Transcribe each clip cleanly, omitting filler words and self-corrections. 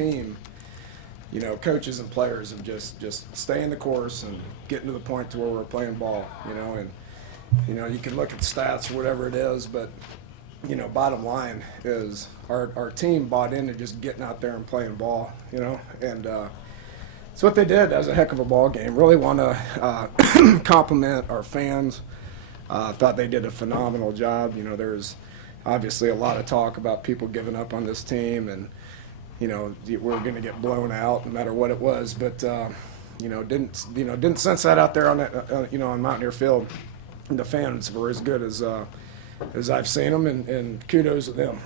team, coaches and players have just staying the course and getting to the point to where we're playing ball, and you can look at stats or whatever it is, but bottom line is our team bought into just getting out there and playing ball, and it's what they did. That was a heck of a ball game. Really want to compliment our fans. Thought they did a phenomenal job. There's obviously a lot of talk about people giving up on this team, and we're going to get blown out no matter what it was. But didn't sense that out there on that on Mountaineer Field. And the fans were as good as I've seen them, and kudos to them.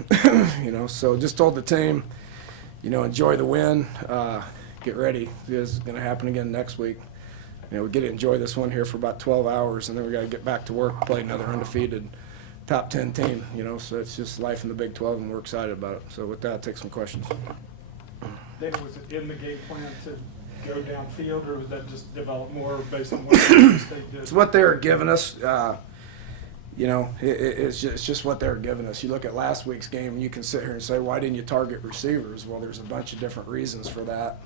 So just told the team, enjoy the win. Get ready. This is going to happen again next week. We get to enjoy this one here for about 12 hours, and then we got to get back to work, play another undefeated top 10 team. So it's just life in the Big 12, and we're excited about it. So with that, I'll take some questions. Dana, was it in the game plan to go downfield, or was that just developed more based on what the state did? It's what they were giving us. It's just what they were giving us. You look at last week's game, and you can sit here and say, why didn't you target receivers? Well, there's a bunch of different reasons for that.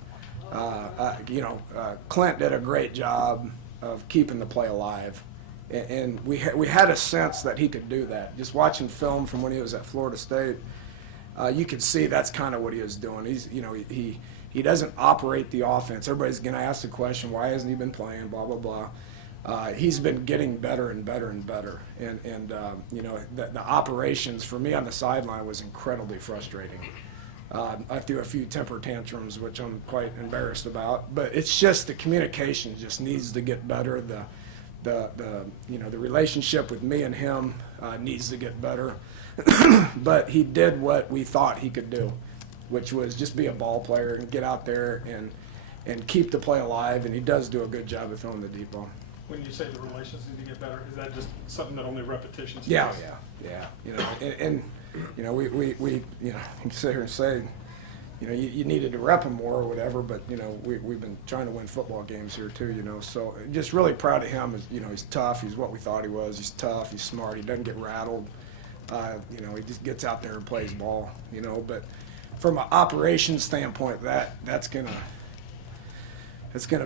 Clint did a great job of keeping the play alive, and we had a sense that he could do that. Just watching film from when he was at Florida State, you could see that's kind of what he was doing. He doesn't operate the offense. Everybody's going to ask the question, why hasn't he been playing? Blah blah blah. He's been getting better and better and better, and the operations for me on the sideline was incredibly frustrating. I threw a few temper tantrums, which I'm quite embarrassed about. But it's just the communication just needs to get better. The relationship with me and him needs to get better. But he did what we thought he could do, which was just be a ball player and get out there and keep the play alive. And he does do a good job of throwing the deep ball. When you say the relations need to get better, is that just something that only repetition? Yeah. We you can sit here and say, you needed to rep him more or whatever, but we've been trying to win football games here too, So just really proud of him. He's tough. He's what we thought he was. He's tough. He's smart. He doesn't get rattled. He just gets out there and plays ball. But from an operations standpoint, that's gonna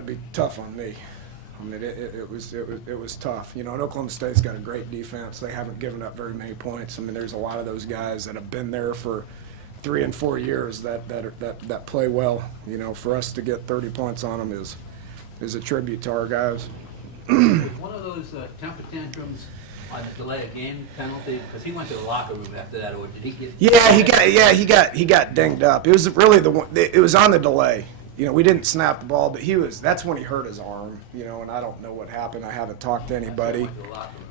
be tough on me. I mean, it was tough. And Oklahoma State's got a great defense. They haven't given up very many points. I mean, there's a lot of those guys that have been there for 3 and 4 years that play well. For us to get 30 points on them is a tribute to our guys. One of those temper tantrums on the delay of game penalty, because he went to the locker room after that, or did he get? He got dinged up. It was really it was on the delay. We didn't snap the ball, but that's when he hurt his arm, and I don't know what happened. I haven't talked to anybody.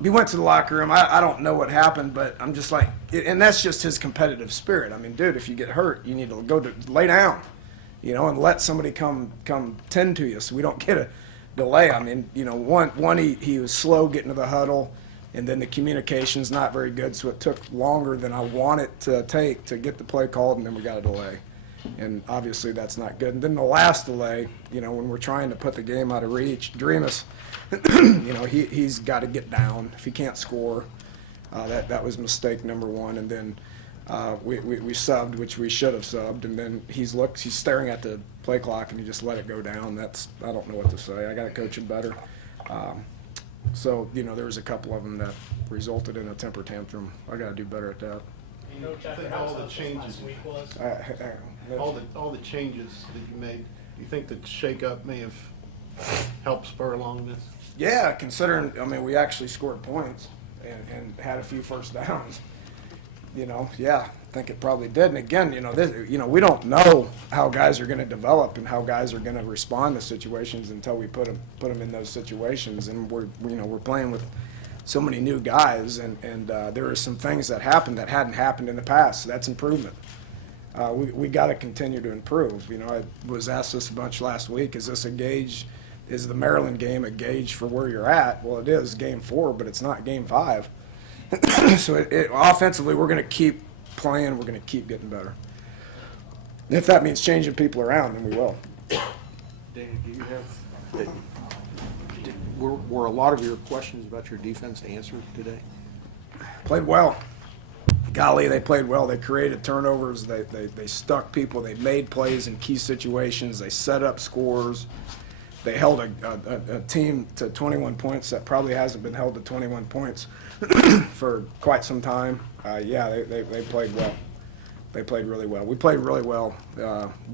He went to the locker room. I don't know what happened, but I'm just like, and that's just his competitive spirit. I mean, dude, if you get hurt, you need to lay down, and let somebody come tend to you so we don't get a delay. I mean, one he was slow getting to the huddle, and then the communication's not very good, so it took longer than I want it to take to get the play called, and then we got a delay. And obviously that's not good. And then the last delay, when we're trying to put the game out of reach, Dreamus, he's got to get down. If he can't score, that was mistake number one. And then we subbed, which we should have subbed. And then he's staring at the play clock, and he just let it go down. I don't know what to say. I got to coach him better. So there was a couple of them that resulted in a temper tantrum. I got to do better at that. I think all the changes all the changes that you made, do you think the shake-up may have helped spur along this? Yeah, considering, we actually scored points and had a few first downs. I think it probably did. And again, we don't know how guys are going to develop and how guys are going to respond to situations until we put them in those situations. And we're playing with so many new guys, and there are some things that happened that hadn't happened in the past. So that's improvement. We got to continue to improve. I was asked this a bunch last week. Is this a gauge? Is the Maryland game a gauge for where you're at? Well, it is game 4, but it's not game 5. So offensively, we're going to keep playing. We're going to keep getting better. And if that means changing people around, then we will. Dana, do you have? Were a lot of your questions about your defense answered today? Played well. golly, they played well. They created turnovers. They stuck people. They made plays in key situations. They set up scores. They held a team to 21 points that probably hasn't been held to 21 points for quite some time. They played well. They played really well. We played really well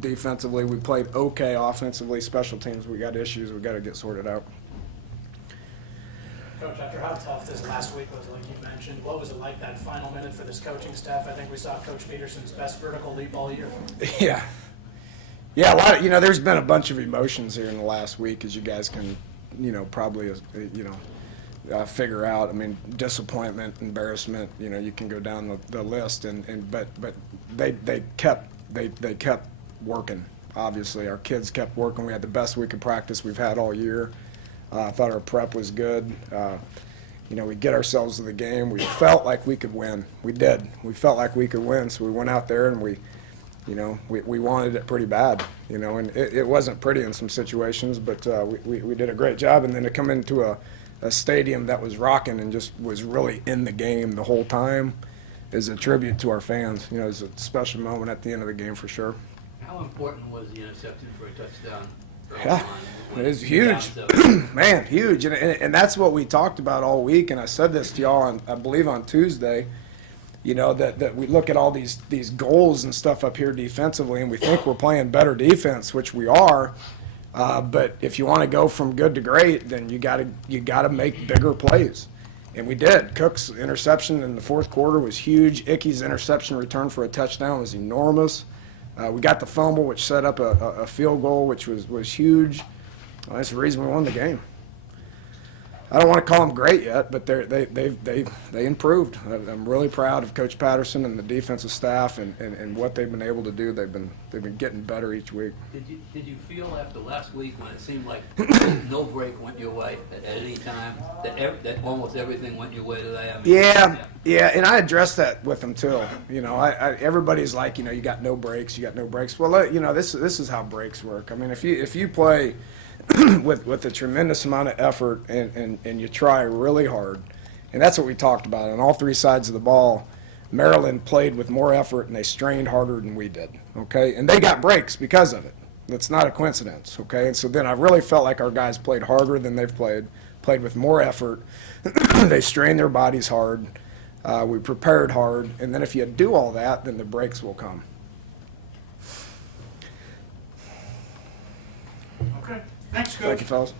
defensively. We played okay offensively. Special teams, we got issues we got to get sorted out. Coach, after how tough this last week was, like you mentioned, what was it like that final minute for this coaching staff? I think we saw Coach Peterson's best vertical leap all year. Yeah, a lot of, there's been a bunch of emotions here in the last week, as you guys can, probably, figure out. I mean, disappointment, embarrassment, you can go down the list, but they kept working. Obviously, our kids kept working. We had the best week of practice we've had all year. I thought our prep was good. We get ourselves to the game. We felt like we could win. We did. We felt like we could win, so we went out there and we wanted it pretty bad, and it wasn't pretty in some situations, but we did a great job. And then to come into a stadium that was rocking and just was really in the game the whole time is a tribute to our fans. It's a special moment at the end of the game for sure. How important was the interception for a touchdown? Yeah, it is huge. Man, huge. And that's what we talked about all week, and I said this to y'all, I believe on Tuesday, that we look at all these goals and stuff up here defensively, and we think we're playing better defense, which we are. But if you want to go from good to great, then you gotta make bigger plays, and we did. Cook's interception in the fourth quarter was huge. Icky's interception return for a touchdown was enormous. We got the fumble, which set up a field goal, which was huge. That's the reason we won the game. I don't want to call them great yet, but they improved. I'm really proud of Coach Patterson and the defensive staff and what they've been able to do. They've been getting better each week. Did you feel after last week when it seemed like no break went your way at any time, that almost everything went your way today? I mean, Yeah, and I addressed that with them too. Everybody's like, you got no breaks, you got no breaks. Well, this is how breaks work. I mean, if you play with a tremendous amount of effort and you try really hard, and that's what we talked about on all three sides of the ball. Maryland played with more effort and they strained harder than we did, okay? And they got breaks because of it. That's not a coincidence, okay? And so then I really felt like our guys played harder than they've played with more effort. They strained their bodies hard. We prepared hard. And then if you do all that, then the breaks will come. Okay. Thanks, Coach. Thank you, fellas.